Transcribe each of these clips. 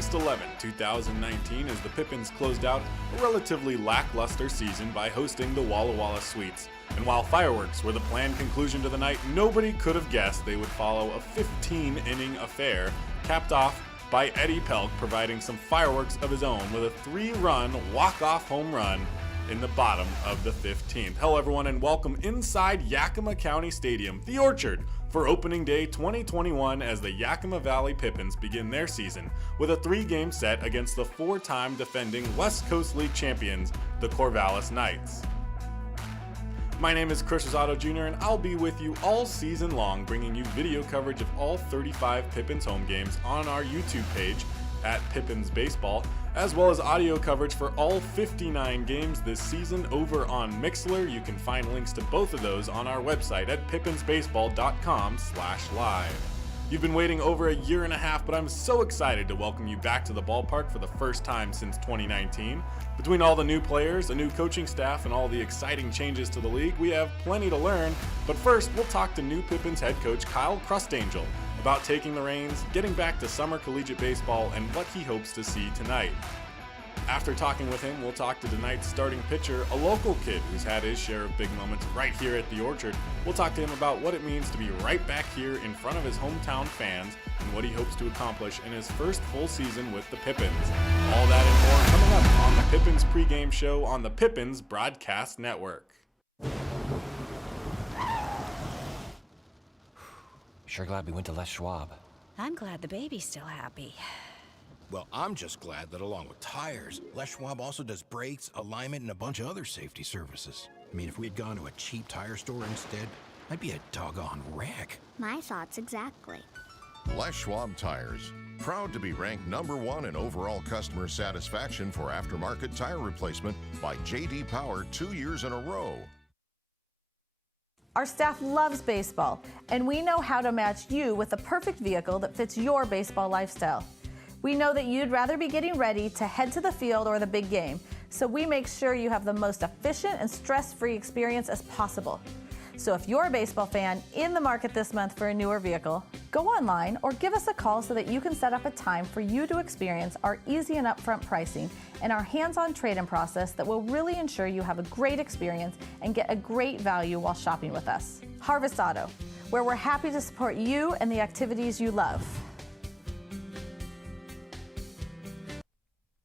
August 11, 2019, as the Pippins closed out a relatively lackluster season by hosting the Walla Walla Sweets. And while fireworks were the planned conclusion to the night, nobody could have guessed they would follow a 15-inning affair, capped off by Eddie Pelk providing some fireworks of his own with a 3-run walk-off home run in the bottom of the 15th. Hello everyone and welcome inside Yakima County Stadium, the Orchard, for opening day 2021 as the Yakima Valley Pippins begin their season with a 3-game set against the 4-time defending West Coast League champions, the Corvallis Knights. My name is Chris Rosado Jr. and I'll be with you all season long, bringing you video coverage of all 35 Pippins home games on our YouTube page at Pippins Baseball, as well as audio coverage for all 59 games this season over on Mixlr. You can find links to both of those on our website at pippinsbaseball.com/live. You've been waiting over a year and a half, but I'm so excited to welcome you back to the ballpark for the first time since 2019. Between all the new players, a new coaching staff, and all the exciting changes to the league, we have plenty to learn. But first, we'll talk to new Pippins head coach Kyle Crustangel about taking the reins, getting back to summer collegiate baseball, and what he hopes to see tonight. After talking with him, we'll talk to tonight's starting pitcher, a local kid who's had his share of big moments right here at the Orchard. We'll talk to him about what it means to be right back here in front of his hometown fans and what he hopes to accomplish in his first full season with the Pippins. All that and more coming up on the Pippins Pregame Show on the Pippins Broadcast Network. Sure glad we went to Les Schwab. I'm glad the baby's still happy. Well, I'm just glad that along with tires, Les Schwab also does brakes, alignment, and a bunch of other safety services. I mean, if we had gone to a cheap tire store instead, I'd be a doggone wreck. My thoughts exactly. Les Schwab Tires, proud to be ranked #1 in overall customer satisfaction for aftermarket tire replacement by J.D. Power 2 years in a row. Our staff loves baseball, and we know how to match you with the perfect vehicle that fits your baseball lifestyle. We know that you'd rather be getting ready to head to the field or the big game, so we make sure you have the most efficient and stress-free experience as possible. So if you're a baseball fan in the market this month for a newer vehicle, go online or give us a call so that you can set up a time for you to experience our easy and upfront pricing and our hands-on trade-in process that will really ensure you have a great experience and get a great value while shopping with us. Harvest Auto, where we're happy to support you and the activities you love.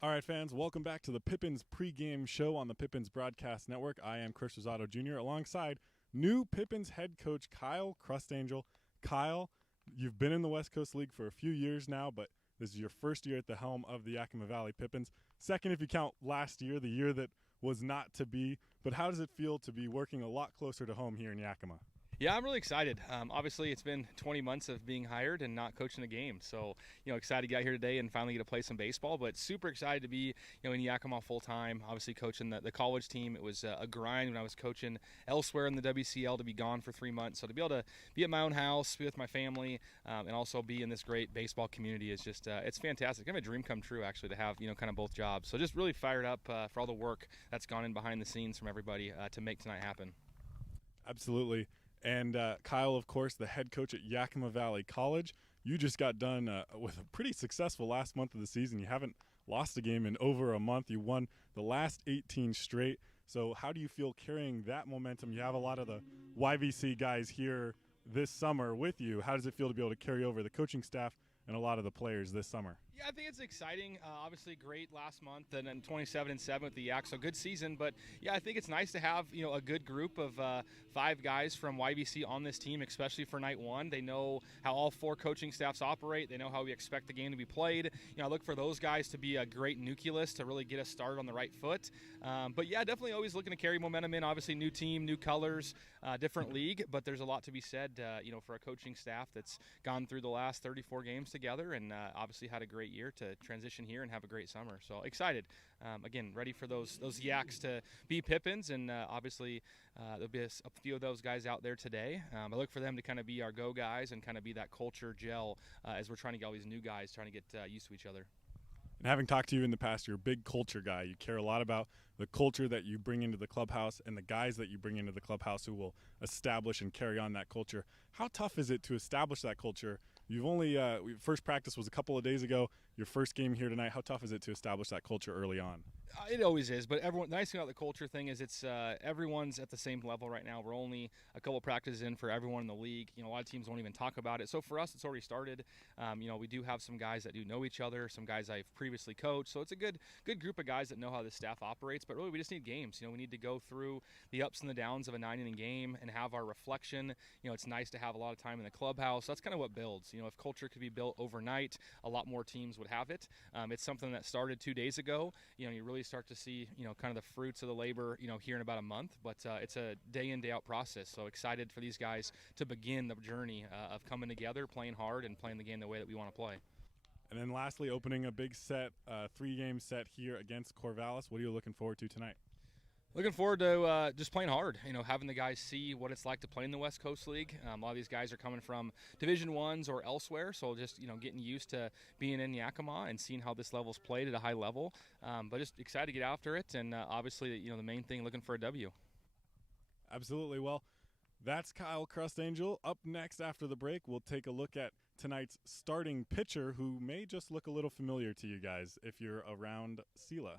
All right, fans, welcome back to the Pippins Pregame Show on the Pippins Broadcast Network. I am Chris Rosado Jr. alongside new Pippins head coach Kyle Crustangel. Kyle, you've been in the West Coast League for a few years now, but this is your first year at the helm of the Yakima Valley Pippins. Second if you count last year, the year that was not to be. But how does it feel to be working a lot closer to home here in Yakima? Yeah, I'm really excited. Obviously, it's been 20 months of being hired and not coaching a game. So, excited to get here today and finally get to play some baseball. But super excited to be, in Yakima full time. Obviously, coaching the college team. It was a grind when I was coaching elsewhere in the WCL to be gone for 3 months. So to be able to be at my own house, be with my family, and also be in this great baseball community is just it's fantastic. Kind of a dream come true actually to have kind of both jobs. So just really fired up for all the work that's gone in behind the scenes from everybody to make tonight happen. Absolutely. And Kyle, of course, the head coach at Yakima Valley College. You just got done with a pretty successful last month of the season. You haven't lost a game in over a month. You won the last 18 straight. So how do you feel carrying that momentum? You have a lot of the YVC guys here this summer with you. How does it feel to be able to carry over the coaching staff and a lot of the players this summer? Yeah, I think it's exciting. Obviously, great last month, and then 27-7 with the Yak, so good season. But yeah, I think it's nice to have a good group of 5 guys from YVC on this team, especially for night one. They know how all 4 coaching staffs operate. They know how we expect the game to be played. I look for those guys to be a great nucleus to really get us started on the right foot. But yeah, definitely always looking to carry momentum in. Obviously, new team, new colors, different league. But there's a lot to be said, for a coaching staff that's gone through the last 34 games together and obviously had a great year to transition here and have a great summer. So excited. Again, ready for those Yaks to be Pippins, and obviously there'll be a few of those guys out there today. I look for them to kind of be our go guys and kind of be that culture gel as we're trying to get all these new guys trying to get used to each other. And having talked to you in the past, you're a big culture guy. You care a lot about the culture that you bring into the clubhouse and the guys that you bring into the clubhouse who will establish and carry on that culture. How tough is it to establish that culture You've only first practice was a couple of days ago. Your first game here tonight. How tough is it to establish that culture early on? It always is, but the nice thing about the culture thing is it's everyone's at the same level right now. We're only a couple practices in for everyone in the league. A lot of teams won't even talk about it. So for us, it's already started. We do have some guys that do know each other, some guys I've previously coached. So it's a good group of guys that know how the staff operates. But really, we just need games. We need to go through the ups and the downs of a 9-inning game and have our reflection. It's nice to have a lot of time in the clubhouse. That's kind of what builds. If culture could be built overnight, a lot more teams would have it. It's something that started 2 days ago. You really start to see, kind of the fruits of the labor, here in about a month. But it's a day in, day out process. So excited for these guys to begin the journey of coming together, playing hard, and playing the game the way that we want to play. And then lastly, opening a big set, 3-game set here against Corvallis. What are you looking forward to tonight? Looking forward to just playing hard, having the guys see what it's like to play in the West Coast League. A lot of these guys are coming from Division I's or elsewhere, so just, getting used to being in Yakima and seeing how this level's played at a high level. But just excited to get after it, and obviously, the main thing, looking for a W. Absolutely. Well, that's Kyle Crustangel. Up next after the break, we'll take a look at tonight's starting pitcher, who may just look a little familiar to you guys if you're around Sela.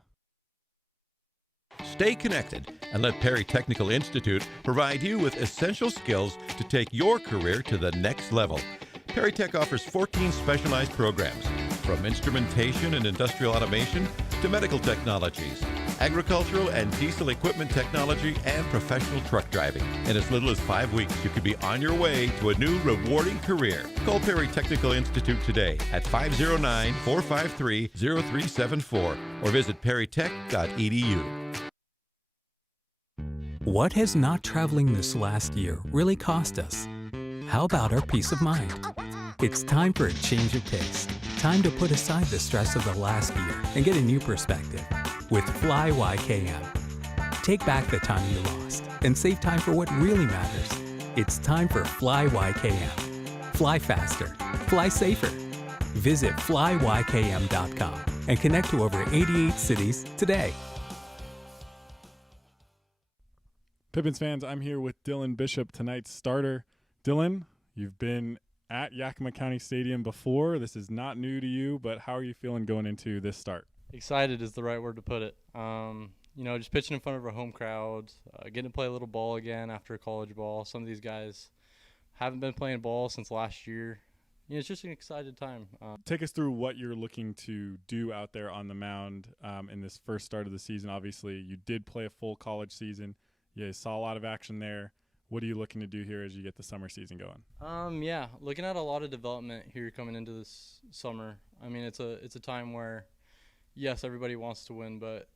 Stay connected and let Perry Technical Institute provide you with essential skills to take your career to the next level. Perry Tech offers 14 specialized programs, from instrumentation and industrial automation to medical technologies, agricultural and diesel equipment technology, and professional truck driving. In as little as 5 weeks, you could be on your way to a new rewarding career. Call Perry Technical Institute today at 509-453-0374 or visit perrytech.edu. What has not traveling this last year really cost us? How about our peace of mind? It's time for a change of pace. Time to put aside the stress of the last year and get a new perspective with Fly YKM. Take back the time you lost and save time for what really matters. It's time for Fly YKM. Fly faster. Fly safer. Visit flyykm.com and connect to over 88 cities today. Pippins fans, I'm here with Dylan Bishop, tonight's starter. Dylan, you've been at Yakima County Stadium before. This is not new to you, but how are you feeling going into this start? Excited is the right word to put it. Just pitching in front of a home crowd, getting to play a little ball again after college ball. Some of these guys haven't been playing ball since last year. It's just an excited time. Take us through what you're looking to do out there on the mound in this first start of the season. Obviously, you did play a full college season. You saw a lot of action there. What are you looking to do here as you get the summer season going? Looking at a lot of development here coming into this summer. It's a time where, yes, everybody wants to win, but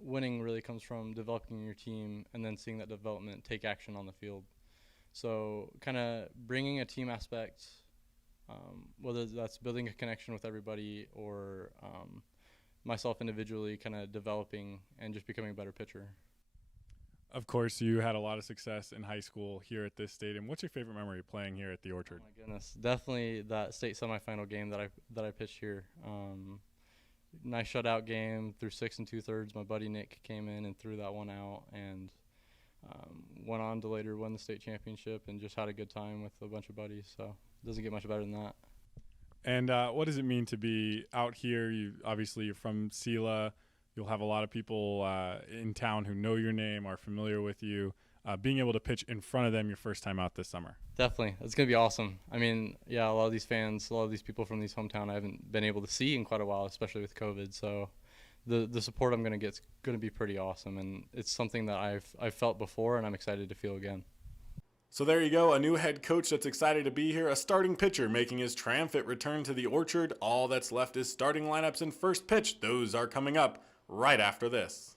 winning really comes from developing your team and then seeing that development take action on the field. So kind of bringing a team aspect, whether that's building a connection with everybody or myself individually kind of developing and just becoming a better pitcher. Of course, you had a lot of success in high school here at this stadium. What's your favorite memory playing here at the Orchard? Oh my goodness, definitely that state semifinal game that I pitched here. Nice shutout game through 6 2/3. My buddy Nick came in and threw that one out, and went on to later win the state championship and just had a good time with a bunch of buddies. So it doesn't get much better than that. And what does it mean to be out here? You're from Sela. You'll have a lot of people in town who know your name, are familiar with you. Being able to pitch in front of them your first time out this summer. Definitely. It's going to be awesome. A lot of these fans, a lot of these people from these hometown I haven't been able to see in quite a while, especially with COVID. So the support I'm going to get is going to be pretty awesome. And it's something that I've felt before, and I'm excited to feel again. So there you go, a new head coach that's excited to be here, a starting pitcher making his triumphant return to the Orchard. All that's left is starting lineups and first pitch. Those are coming up right after this.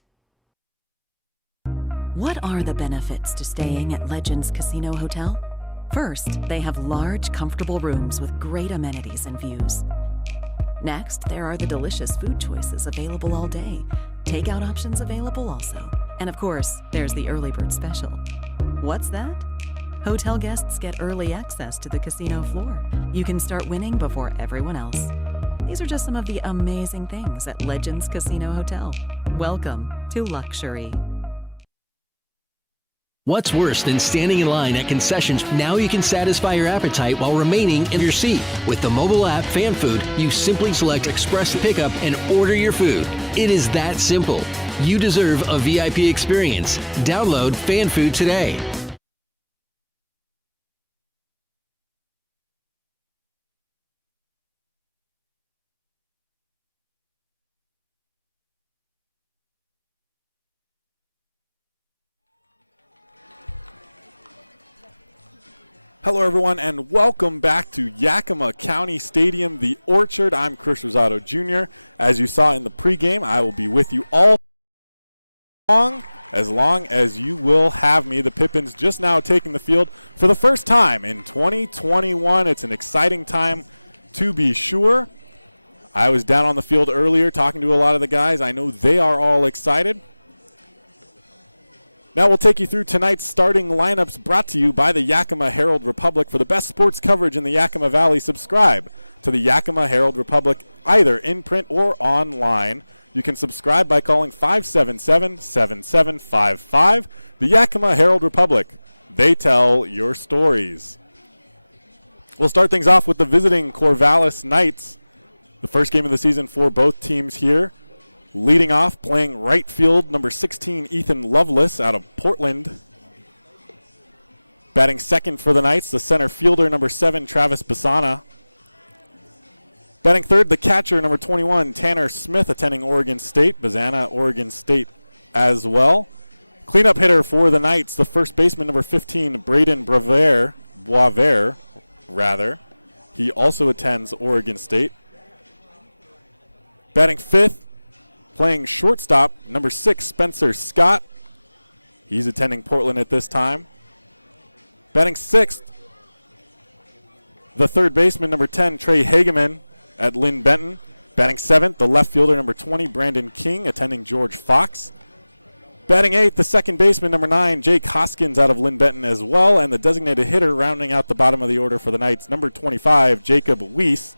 What are the benefits to staying at Legends Casino Hotel? First, they have large, comfortable rooms with great amenities and views. Next, there are the delicious food choices available all day. Takeout options available also. And of course, there's the early bird special. What's that? Hotel guests get early access to the casino floor. You can start winning before everyone else. These are just some of the amazing things at Legends Casino Hotel. Welcome to luxury. What's worse than standing in line at concessions? Now you can satisfy your appetite while remaining in your seat. With the mobile app Fan Food, you simply select Express Pickup and order your food. It is that simple. You deserve a VIP experience. Download Fan Food today. Hello, everyone, and welcome back to Yakima County Stadium, the Orchard. I'm Chris Rosado Jr. As you saw in the pregame, I will be with you all as long as you will have me. The Pippins just now taking the field for the first time in 2021. It's an exciting time to be sure. I was down on the field earlier talking to a lot of the guys. I know they are all excited. Now we'll take you through tonight's starting lineups brought to you by the Yakima Herald Republic. For the best sports coverage in the Yakima Valley, subscribe to the Yakima Herald Republic either in print or online. You can subscribe by calling 577-7755. The Yakima Herald Republic. They tell your stories. We'll start things off with the visiting Corvallis Knights. The first game of the season for both teams here. Leading off, playing right field, number 16, Ethan Lovelace out of Portland. Batting second for the Knights, the center fielder, number 7, Travis Basana. Batting third, the catcher, number 21, Tanner Smith, attending Oregon State. Basana, Oregon State as well. Cleanup hitter for the Knights, the first baseman, number 15, Braden Boisvert. He also attends Oregon State. Batting fifth, playing shortstop, number 6, Spencer Scott. He's attending Portland at this time. Batting sixth, the third baseman, number 10, Trey Hageman at Lynn Benton. Batting seventh, the left fielder, number 20, Brandon King, attending George Fox. Batting eighth, the second baseman, number 9, Jake Hoskins out of Lynn Benton as well. And the designated hitter rounding out the bottom of the order for the Knights, number 25, Jacob Weiss,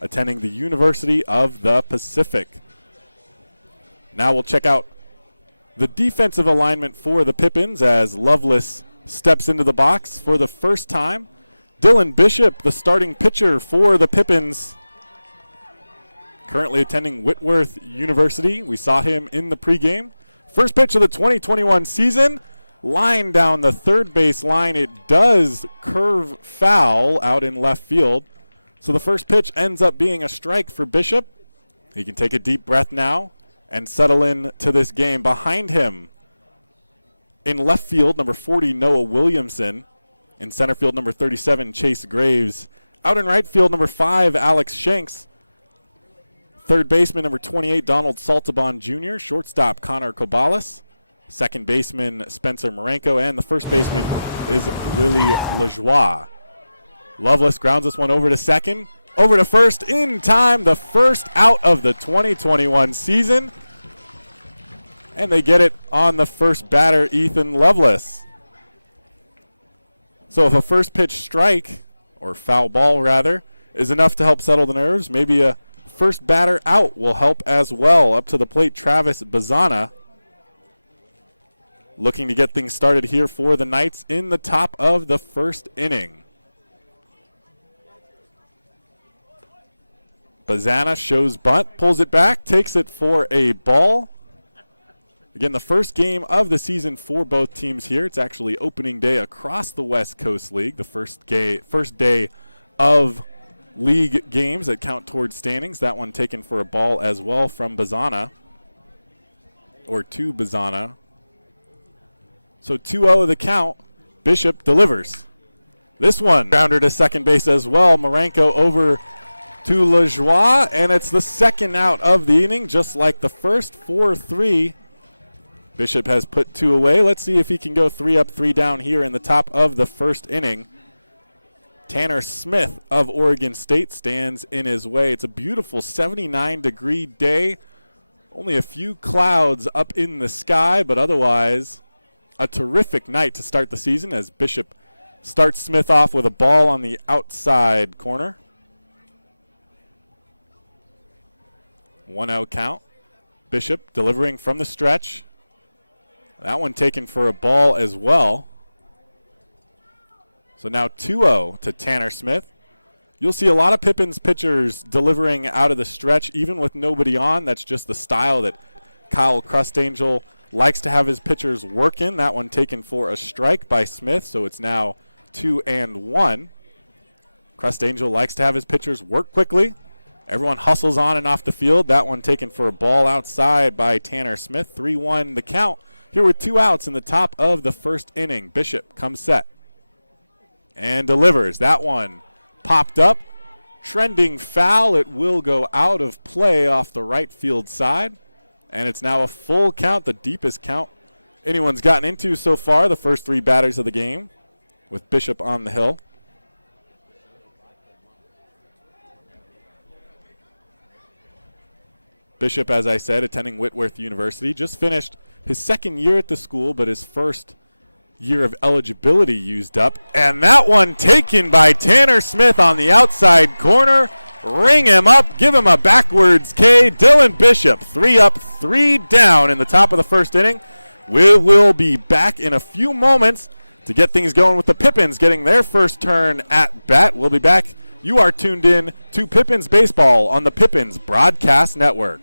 attending the University of the Pacific. Now we'll check out the defensive alignment for the Pippins as Lovelace steps into the box for the first time. Dylan Bishop, the starting pitcher for the Pippins, currently attending Whitworth University. We saw him in the pregame. First pitch of the 2021 season, line down the third base line. It does curve foul out in left field. So the first pitch ends up being a strike for Bishop. He can take a deep breath now and settle in to this game. Behind him, in left field, number 40, Noah Williamson. In center field, number 37, Chase Graves. Out in right field, number 5, Alex Shanks. Third baseman, number 28, Donald Saltabon Jr. Shortstop, Connor Corvallis. Second baseman, Spencer Marenko. And the first baseman is Willie Lajoie. Lovelace grounds this one over to second. Over to first in time, the first out of the 2021 season. And they get it on the first batter, Ethan Lovelace. So if a first pitch strike, or foul ball rather, is enough to help settle the nerves, maybe a first batter out will help as well. Up to the plate, Travis Basana, looking to get things started here for the Knights in the top of the first inning. Basana shows bunt, pulls it back, takes it for a ball. Again, the first game of the season for both teams here. It's actually opening day across the West Coast League, the first day of league games that count towards standings. That one taken for a ball as well from Basana, or to Basana. So 2-0 the count. Bishop delivers. This one, grounder to second base as well. Marenko over to Lajoie, and it's the second out of the inning, just like the first. 4-3. Bishop has put 2 away. Let's see if he can go 3 up, 3 down here in the top of the first inning. Tanner Smith of Oregon State stands in his way. It's a beautiful 79-degree day. Only a few clouds up in the sky, but otherwise a terrific night to start the season as Bishop starts Smith off with a ball on the outside corner. 1-0 count. Bishop delivering from the stretch. That one taken for a ball as well. So now 2-0 to Tanner Smith. You'll see a lot of Pippins pitchers delivering out of the stretch, even with nobody on. That's just the style that Kyle Crustangel likes to have his pitchers work in. That one taken for a strike by Smith, so it's now 2-1. Crustangel likes to have his pitchers work quickly. Everyone hustles on and off the field. That one taken for a ball outside by Tanner Smith. 3-1 the count. Here with 2 outs in the top of the first inning. Bishop comes set and delivers. That one popped up, trending foul. It will go out of play off the right field side, and it's now a full count, the deepest count anyone's gotten into so far, the first 3 batters of the game, with Bishop on the hill. Bishop, as I said, attending Whitworth University, just finished his second year at the school, but his first year of eligibility used up. And that one taken by Tanner Smith on the outside corner. Ring him up, give him a backwards K. Dylan Bishop, 3 up, 3 down in the top of the first inning. We will be back in a few moments to get things going with the Pippins getting their first turn at bat. We'll be back. You are tuned in to Pippins Baseball on the Pippins Broadcast Network.